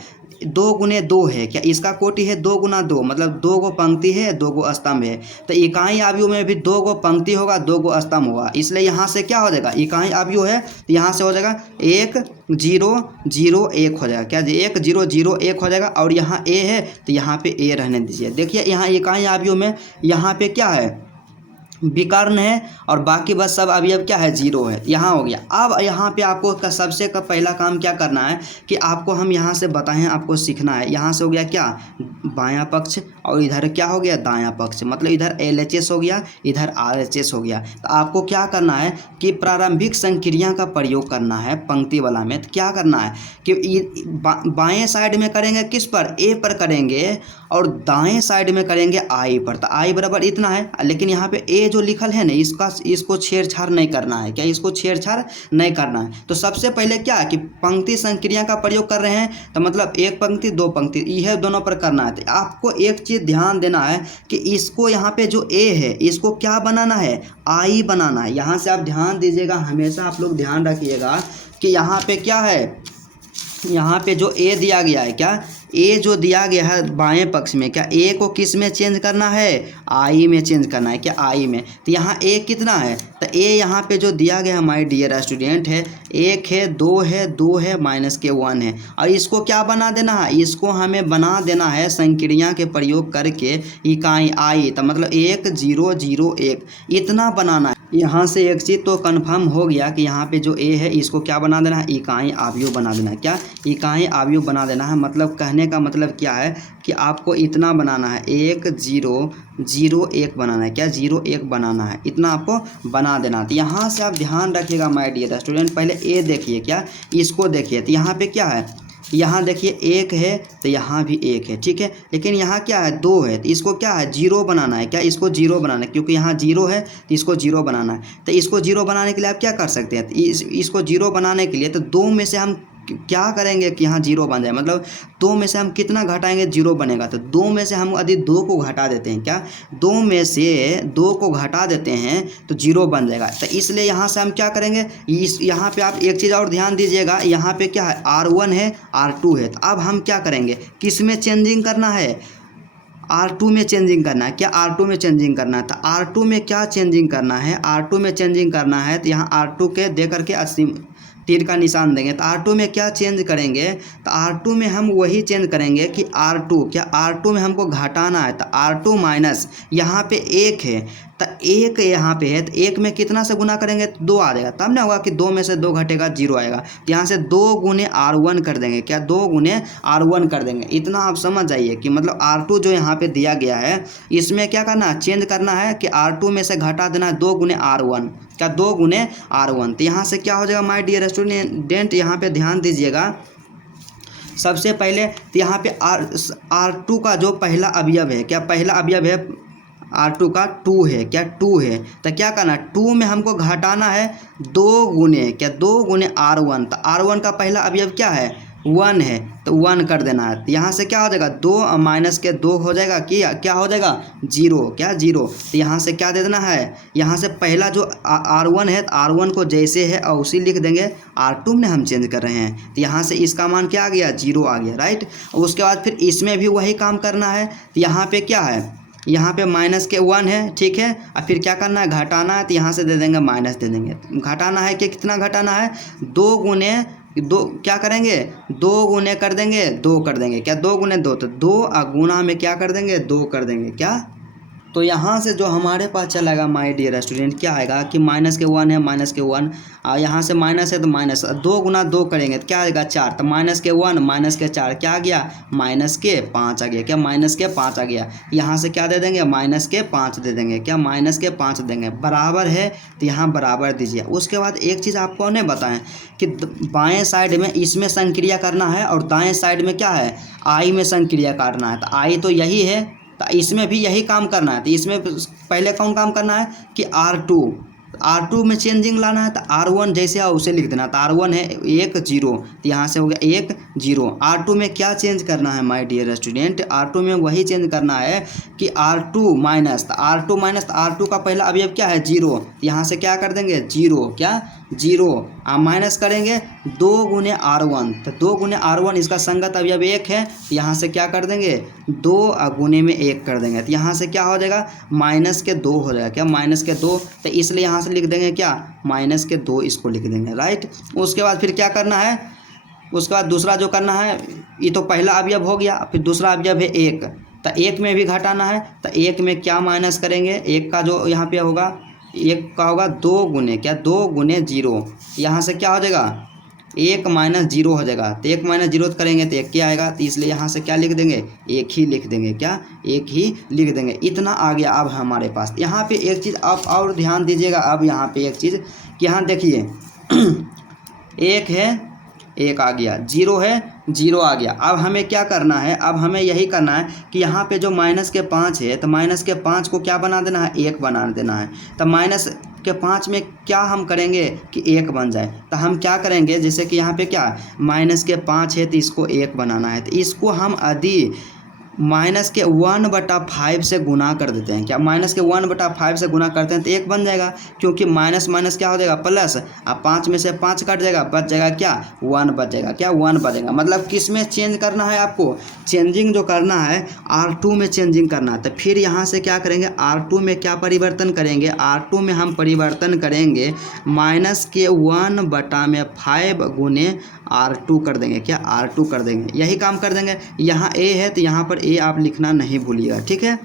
2 गुने 2 है, क्या इसका कोटि है 2 गुना 2, मतलब 2 गो पंक्ति है 2 गो स्तंभ है। तो इकाई आव्यूह में भी 2 गो पंक्ति होगा 2 गो स्तंभ होगा, इसलिए यहाँ से क्या हो जाएगा, इकाई आव्यूह है तो यहाँ से हो जाएगा 1 0 0 1 हो जाएगा, क्या 1 0 0 1 हो जाएगा। और यहाँ ए है तो यहाँ पे ए रहने दीजिए। देखिए यहाँ इकाई आव्यूह में यहाँ पे क्या है, विकर्ण है और बाकी बस सब अवयव क्या है 0 है, यहाँ हो गया। अब यहाँ पे आपको सबसे पहला काम क्या करना है कि आपको हम यहाँ से बताएं, आपको सीखना है। यहाँ से हो गया क्या, बायां पक्ष, और इधर क्या हो गया दायां पक्ष, मतलब इधर LHS हो गया, इधर RHS हो गया। तो आपको क्या करना है कि प्रारंभिक संक्रिया का प्रयोग करना है पंक्ति वाला में। तो क्या करना है कि बाएं साइड में करेंगे किस पर, ए पर करेंगे, और दाएं साइड में करेंगे आई पर। तो आई बराबर इतना है, लेकिन यहाँ पे ए जो लिखल है ना इसको छेड़छाड़ नहीं करना है, क्या इसको छेड़छाड़ नहीं करना है। तो सबसे पहले क्या है कि पंक्ति संक्रिया का प्रयोग कर रहे हैं, तो मतलब एक पंक्ति दो पंक्ति यह दोनों पर करना है। तो आपको एक चीज़ ध्यान देना है कि इसको यहाँ पे जो ए है इसको क्या बनाना है, आई बनाना है। यहाँ से आप ध्यान दीजिएगा, हमेशा आप लोग ध्यान रखिएगा कि यहाँ पे क्या है, यहाँ पे जो ए दिया गया है, क्या ए जो दिया गया है बाएं पक्ष में, क्या ए को किस में चेंज करना है, आई में चेंज करना है, क्या आई में। तो यहाँ ए कितना है, तो ए यहाँ पे जो दिया गया है माय डियर स्टूडेंट है 1 है 2 है माइनस के 1 है। और इसको क्या बना देना है, इसको हमें बना देना है संक्रिया के प्रयोग करके इकाई आई। तो मतलब 1 0 0 1 इतना बनाना है। यहाँ से एक चीज़ तो कंफर्म हो गया कि यहाँ पे जो ए है इसको क्या बना देना है, इकाई आव्यूह बना देना है। क्या इकाई आव्यूह बना देना है, मतलब कहने का मतलब क्या है कि आपको इतना बनाना है 1 0 0 1 बनाना है, क्या 0 1 बनाना है, इतना आपको बना देना। तो यहाँ से आप ध्यान रखिएगा माय डियर स्टूडेंट। पहले ए देखिए, क्या इसको देखिए, तो यहाँ पे क्या है, यहाँ देखिए 1 है तो यहाँ भी 1 है, ठीक है, लेकिन यहाँ क्या है 2 है, तो इसको क्या है 0 बनाना है, क्या इसको 0 बनाना है, क्योंकि यहाँ 0 है तो इसको 0 बनाना है। तो इसको 0 बनाने के लिए आप क्या कर सकते हैं, इसको 0 बनाने के लिए तो 2 में से हम क्या करेंगे कि यहाँ 0 बन जाए, मतलब 2 में से हम कितना घटाएंगे 0 बनेगा। तो 2 में से हम यदि 2 को घटा देते हैं, क्या 2 में से 2 को घटा देते हैं तो 0 बन जाएगा। तो इसलिए यहाँ से हम क्या करेंगे, यहाँ पे आप एक चीज़ और ध्यान दीजिएगा, यहाँ पे क्या है R1 है R2 है। तो अब हम क्या करेंगे, किस में चेंजिंग करना है, R2 में चेंजिंग करना है, क्या R2 में चेंजिंग करना है। तो R2 में क्या चेंजिंग करना है, R2 में चेंजिंग करना है, तो यहाँ R2 के दे करके 80 तीर का निशान देंगे। तो R2 में क्या चेंज करेंगे, तो R2 में हम वही चेंज करेंगे कि R2, क्या R2 में हमको घटाना है, तो R2 माइनस यहाँ पे 1 है, तो 1 यहाँ पे है, तो 1 में कितना से गुना करेंगे तो 2 आ जाएगा, तब ना होगा कि 2 में से 2 घटेगा 0 आएगा। तो यहाँ से 2 गुने R1 कर देंगे, क्या 2 गुने R1 कर देंगे। इतना आप समझ जाइए कि मतलब R2 जो यहाँ पे दिया गया है इसमें क्या करना है, चेंज करना है कि R2 में से घटा देना है 2 गुने R1, क्या 2 गुने R1। तो यहाँ से क्या हो जाएगा माय डियर स्टूडेंट, यहाँ पे ध्यान दीजिएगा। सबसे पहले तो यहाँ पे R2 का जो पहला अवयव है, क्या पहला अवयव है R2 का 2 है, क्या 2 है, तो क्या करना 2 में हमको घटाना है 2 गुने, क्या 2 गुने R1। तो R1 का पहला अवयव क्या है 1 है, तो 1 कर देना है। तो यहाँ से क्या हो जाएगा 2 माइनस के 2 हो जाएगा, कि क्या हो जाएगा 0, क्या 0। तो यहाँ से क्या दे देना है, यहाँ से पहला जो R1 है तो R1 को जैसे है और उसी लिख देंगे, R2 में हम चेंज कर रहे हैं। तो यहाँ से इसका मान क्या आ गया 0 आ गया, राइट। उसके बाद फिर इसमें भी वही काम करना है। तो यहाँ पे क्या है, यहाँ पे माइनस के 1 है, ठीक है, और फिर क्या करना है घटाना है, तो यहाँ से दे देंगे माइनस दे देंगे। घटाना है कि कितना घटाना है 2 गुने 2, क्या करेंगे 2 गुने कर देंगे 2 कर देंगे, क्या 2 गुने 2, तो 2 गुना में क्या कर देंगे 2 कर देंगे, क्या तो यहाँ से जो हमारे पास चलेगा माय डियर स्टूडेंट क्या आएगा कि माइनस के 1 है, माइनस के 1 और यहाँ से माइनस है तो माइनस 2 गुना 2 करेंगे तो क्या आएगा 4। तो माइनस के 1 माइनस के 4 क्या आ गया माइनस के 5 आ गया। क्या माइनस के 5 आ गया। यहाँ से क्या दे देंगे माइनस के 5 दे देंगे। क्या माइनस के 5 देंगे। बराबर है तो यहाँ बराबर दीजिए। उसके बाद एक चीज़ आपको नहीं बताएं कि बाएँ साइड में इसमें संक्रिया करना है और दाएँ साइड में क्या है आई में संक्रिया करना है। तो आई तो यही है तो इसमें भी यही काम करना है। तो इसमें पहले कौन काम करना है कि R2 में चेंजिंग लाना है। तो R1 जैसे है उसे लिख देना। तो R1 है 1 0 तो यहाँ से हो गया 1 0। R2 में क्या चेंज करना है माय डियर स्टूडेंट। R2 में वही चेंज करना है कि R2 माइनस। तो R2 माइनस R2 का पहला अवयव क्या है 0। यहाँ से क्या कर देंगे 0 क्या 0 माइनस करेंगे 2 गुने R1। तो 2 गुने R1 इसका संगत अवयव 1 है। यहाँ से क्या कर देंगे 2 गुने में 1 कर देंगे। तो यहाँ से क्या हो जाएगा माइनस के 2 हो जाएगा। क्या माइनस के 2। तो इसलिए यहाँ से लिख देंगे क्या माइनस के 2 इसको लिख देंगे राइट। उसके बाद फिर क्या करना है उसके बाद दूसरा जो करना है ये तो पहला अवयव हो गया। फिर दूसरा अवयव है 1। तो 1 में भी घटाना है। तो 1 में क्या माइनस करेंगे 1 का जो यहाँ पे होगा 1 का होगा 2 गुने क्या 2 गुने 0। यहाँ से क्या हो जाएगा 1 माइनस 0 हो जाएगा। तो 1 माइनस 0 करेंगे तो 1 क्या आएगा। तो इसलिए यहाँ से क्या लिख देंगे 1 ही लिख देंगे। क्या 1 ही लिख देंगे। इतना आ गया अब हमारे पास। यहाँ पे एक चीज़ आप और ध्यान दीजिएगा। अब यहाँ पे एक चीज़ कि यहाँ देखिए 1 है 1 आ गया 0 है 0 आ गया। अब हमें क्या करना है अब हमें यही करना है कि यहाँ पे जो माइनस के 5 है तो माइनस के 5 को क्या बना देना है 1 बना देना है। तो माइनस के 5 में क्या हम करेंगे कि 1 बन जाए। तो हम क्या करेंगे जैसे कि यहाँ पे क्या माइनस के 5 है तो इसको 1 बनाना है। तो इसको हम यदि माइनस के 1/5 से गुना कर देते हैं। क्या माइनस के 1/5 से गुना करते हैं तो 1 बन जाएगा। क्योंकि माइनस माइनस क्या हो जाएगा प्लस। अब 5 में से 5 कट जाएगा बच जाएगा क्या 1 बच जाएगा। क्या 1 बचेगा। मतलब किस में चेंज करना है आपको चेंजिंग जो करना है R2 में चेंजिंग करना है। तो फिर यहाँ से क्या करेंगे R2 में क्या परिवर्तन करेंगे R2 में हम परिवर्तन करेंगे माइनस के 1/5 गुने R2 कर देंगे। क्या R2 कर देंगे। यही काम कर देंगे। यहाँ A है तो यहाँ पर A आप लिखना नहीं भूलिएगा ठीक है।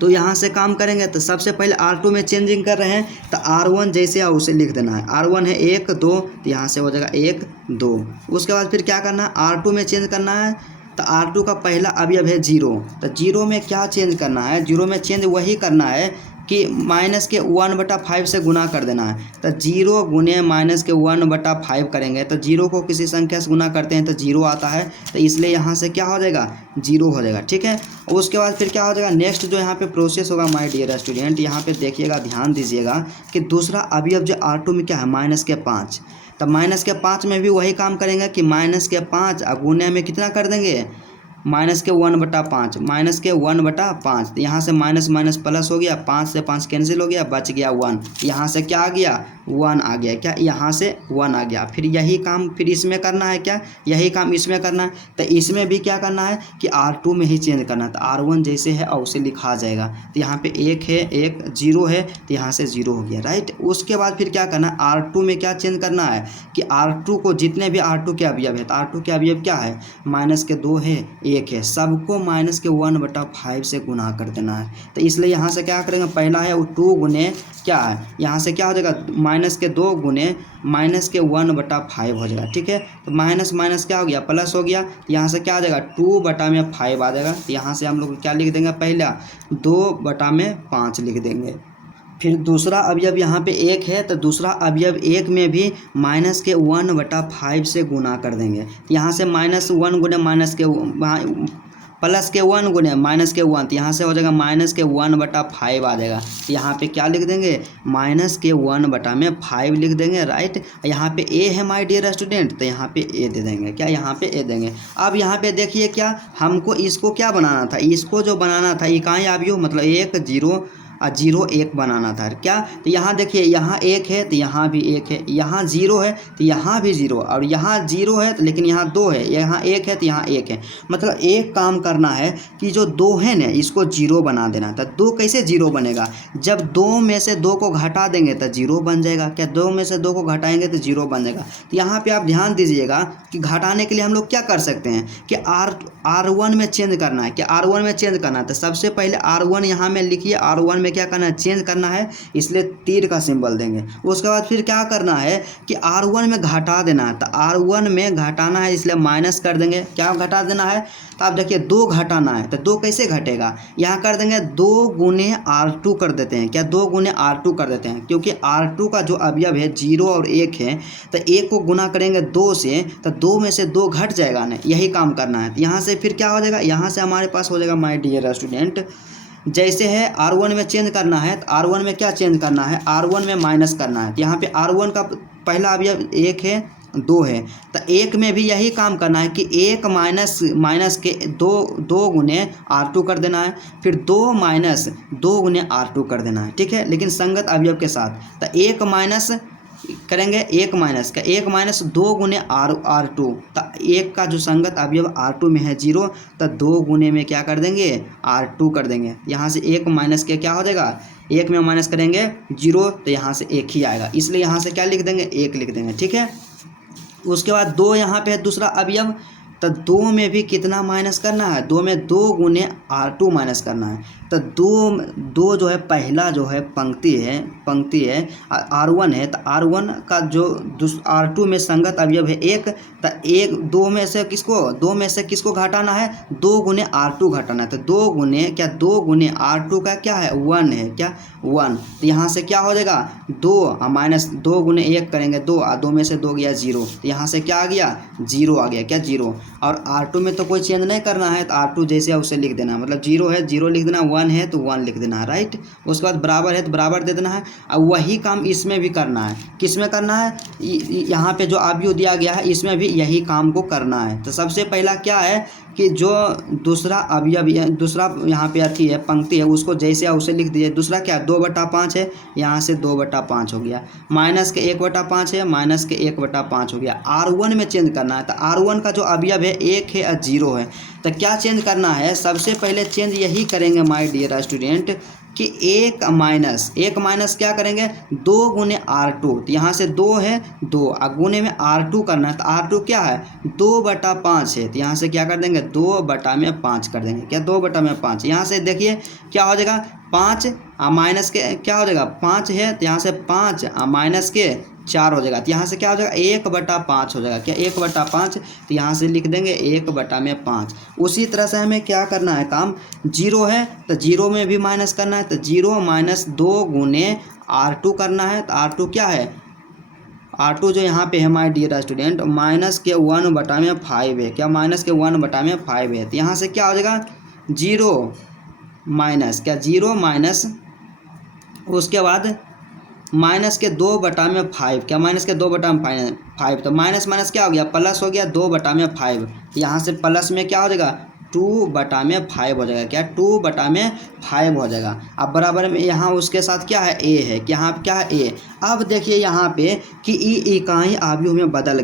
तो यहाँ से काम करेंगे तो सबसे पहले R2 में चेंजिंग कर रहे हैं तो R1 जैसे है उसे लिख देना है। R1 है 1 2 तो यहाँ से हो जाएगा 1 2। उसके बाद फिर क्या करना है R2 में चेंज करना है। तो R2 का पहला अवयव है 0। तो 0 में क्या चेंज करना है 0 में चेंज वही करना है कि माइनस के 1/5 से गुना कर देना है। तो 0 गुने माइनस के 1/5 करेंगे तो 0 को किसी संख्या से गुना करते हैं तो 0 आता है। तो इसलिए यहाँ से क्या हो जाएगा 0 हो जाएगा ठीक है। उसके बाद फिर क्या हो जाएगा नेक्स्ट जो यहाँ पे प्रोसेस होगा माय डियर स्टूडेंट यहाँ पे देखिएगा ध्यान दीजिएगा कि दूसरा अवयव जो R2 में क्या है माइनस के 5। तो माइनस के 5 में भी वही काम करेंगे कि माइनस के 5 गुने में कितना कर देंगे माइनस के 1/5 माइनस के 1/5। तो यहाँ से माइनस माइनस प्लस हो गया 5 से 5 कैंसिल हो गया बच गया 1। यहाँ से क्या आ गया 1 आ गया। क्या यहाँ से 1 आ गया। फिर यही काम फिर इसमें करना है। क्या यही काम इसमें करना है। तो इसमें भी क्या करना है कि R2 में ही चेंज करना है। तो R1 जैसे है और उसे लिखा जाएगा। तो यहाँ पे 1 है 1 0 है तो यहाँ से 0 हो गया राइट। उसके बाद फिर क्या करना है R2 में क्या चेंज करना है कि R2 को जितने भी R2 के अवयव है तो R2 के अवयव क्या है माइनस के 2 है 1 है सबको माइनस के 1/5 से गुना कर देना है। तो इसलिए यहाँ से क्या करेंगे पहला है वो 2 गुने क्या है यहाँ से क्या हो जाएगा माइनस के 2 गुने माइनस के 1/5 हो जाएगा ठीक है। तो माइनस माइनस क्या हो गया प्लस हो गया। यहाँ से क्या आ जाएगा 2/5 आ जाएगा। तो यहाँ से हम लोग क्या लिख देंगे पहला 2/5 लिख देंगे। फिर दूसरा अवयव यहाँ पे 1 है तो दूसरा अवयव 1 में भी माइनस के 1/5 से गुना कर देंगे। यहाँ से -1 गुने माइनस के प्लस के 1 गुने माइनस के 1 तो यहाँ से हो जाएगा माइनस के 1/5 आ जाएगा। यहाँ पे क्या लिख देंगे माइनस के 1/5 लिख देंगे राइट। यहाँ पे A है माय डियर स्टूडेंट तो यहाँ पे A दे देंगे। क्या यहाँ पे A देंगे। अब यहाँ पे देखिए क्या हमको इसको क्या बनाना था इसको जो बनाना था इकाई अवयव मतलब 1 0 और 0 1 बनाना था क्या। तो यहाँ देखिए यहाँ 1 है तो यहाँ भी 1 है, यहाँ 0 है तो यहाँ भी 0, और यहाँ 0 है लेकिन यहाँ 2 है, यहाँ 1 है तो यहाँ 1 है। मतलब एक काम करना है कि जो 2 है ना इसको 0 बना देना। तो 2 कैसे 0 बनेगा, जब 2 में से 2 को घटा देंगे तो 0 बन जाएगा। क्या 2 में से 2 को घटाएंगे तो 0 बन जाएगा। तो यहाँ पे आप ध्यान दीजिएगा कि घटाने के लिए हम लोग क्या कर सकते हैं कि R1 में चेंज करना है। क्या R1 में चेंज करना है तो सबसे पहले R1 यहाँ में लिखिए, R1 में क्या करना है चेंज करना है, इसलिए तीर का सिंबल देंगे। उसके बाद फिर क्या करना है कि R1 में घटा देना है। तो R1 में घटाना है इसलिए माइनस कर देंगे। क्या घटा देना है तो आप देखिए 2 घटाना है तो 2 कैसे घटेगा, यहाँ कर देंगे 2 गुने R2 कर देते हैं। क्या 2 गुने R2 कर देते हैं, क्योंकि R2 का जो अवयव है 0 और 1 है तो 1 को गुना करेंगे 2 से तो 2 में से 2 घट जाएगा ना, यही काम करना है। तो यहाँ से फिर क्या हो जाएगा, यहाँ से हमारे पास हो जाएगा माय डियर स्टूडेंट, जैसे है R1 में चेंज करना है तो R1 में क्या चेंज करना है, R1 में माइनस करना है। तो यहाँ पे R1 का पहला अवयव 1 है 2 है तो 1 में भी यही काम करना है कि 1 माइनस के 2 गुने R2 कर देना है, फिर 2 माइनस 2 गुने R2 कर देना है, ठीक है, लेकिन संगत अवयव के साथ। तो 1 माइनस करेंगे 1 माइनस का 1 माइनस 2 गुने R2, तो 1 का जो संगत अवयव R2 में है 0 तो 2 गुने में क्या कर देंगे R2 कर देंगे। यहाँ से 1 माइनस के क्या हो जाएगा, 1 में माइनस करेंगे 0 तो यहाँ से 1 ही आएगा, इसलिए यहाँ से क्या लिख देंगे 1 लिख देंगे, ठीक है। उसके बाद 2 यहाँ पे है दूसरा अवयव, तो 2 में भी कितना माइनस करना है, 2 में 2 गुने R2 माइनस करना है। तो 2 जो है पहला जो है पंक्ति है R1 है, तो R1 का जो R2 में संगत अवयव है 1, तो 2 में से किसको घटाना है, 2 गुने R2 घटाना है। तो 2 गुने R2 का क्या है 1 है, क्या 1। तो यहाँ से क्या हो जाएगा 2 माइनस 2 गुने 1 करेंगे 2, और 2 में से 2 गया 0, तो यहाँ से क्या आ गया 0 आ गया, क्या 0। और R2 में तो कोई चेंज नहीं करना है तो R2 जैसे उसे लिख देना, मतलब 0 है 0 लिख देना, 1 है तो 1 लिख देना है, राइट। उसके बाद बराबर है तो बराबर दे देना है। और वही काम इसमें भी करना है, किस में करना है, यहाँ पे जो अवयव दिया गया है इसमें भी यही काम को करना है। तो सबसे पहला क्या है कि जो दूसरा अवयव दूसरा यहाँ पे अथी है पंक्ति है उसको जैसे उसे लिख दीजिए। दूसरा क्या 2/5 है, यहाँ से 2/5 हो गया, माइनस के 1/5 है, माइनस के 1/5 हो गया। R1 में चेंज करना है तो R1 का जो अवयव है 1 है और 0 है, तो क्या चेंज करना है, सबसे पहले चेंज यही करेंगे माय डियर स्टूडेंट कि 1 माइनस क्या करेंगे 2 गुने R2, तो यहाँ से 2 है 2 और गुने में R2 करना है। तो R2 क्या है 2/5 है, तो यहाँ से क्या कर देंगे 2/5 कर देंगे, क्या 2/5। यहाँ से देखिए क्या हो जाएगा 5 माइनस के क्या हो जाएगा 5 है, तो यहाँ से 5 माइनस के 4 हो जाएगा, तो यहाँ से क्या हो जाएगा 1/5 हो जाएगा, क्या 1/5। तो यहाँ से लिख देंगे 1/5। उसी तरह से हमें क्या करना है काम, 0 है तो 0 में भी माइनस करना है, तो 0 माइनस 2 गुने R2 करना है। तो R2 क्या है, R2 जो यहाँ पे है माय डियर स्टूडेंट माइनस के 1/5 है, क्या माइनस के 1/5 है। तो यहाँ से क्या हो जाएगा 0 माइनस क्या 0 माइनस, उसके बाद माइनस के 2/5, क्या माइनस के 2/5, तो माइनस क्या हो गया प्लस हो गया 2/5। यहाँ से प्लस में क्या हो जाएगा 2/5 हो जाएगा, क्या 2/5 हो जाएगा। अब बराबर में यहाँ उसके साथ क्या है a है, कि यहाँ क्या है a। अब देखिए यहाँ पे कि इकाई आव्यूह में बदल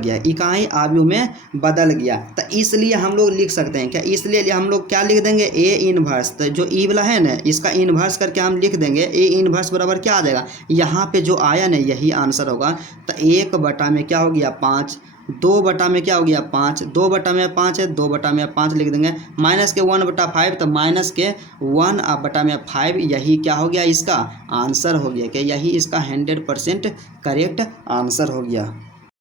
गया, तो इसलिए हम लोग लिख सकते हैं, क्या इसलिए हम लोग क्या लिख देंगे a इनवर्स। तो जो ई वाला है ना इसका इन्वर्स करके हम लिख देंगे a इन्वर्स बराबर क्या आ जाएगा, यहाँ पे जो आया ना यही आंसर होगा। तो 1 में क्या हो गया 5, 2 में क्या हो गया 5, 2/5 है 2/5 लिख देंगे, माइनस के 1/5 तो माइनस के 1/5 यही क्या हो गया इसका आंसर हो गया, क्या यही इसका 100% करेक्ट आंसर हो गया।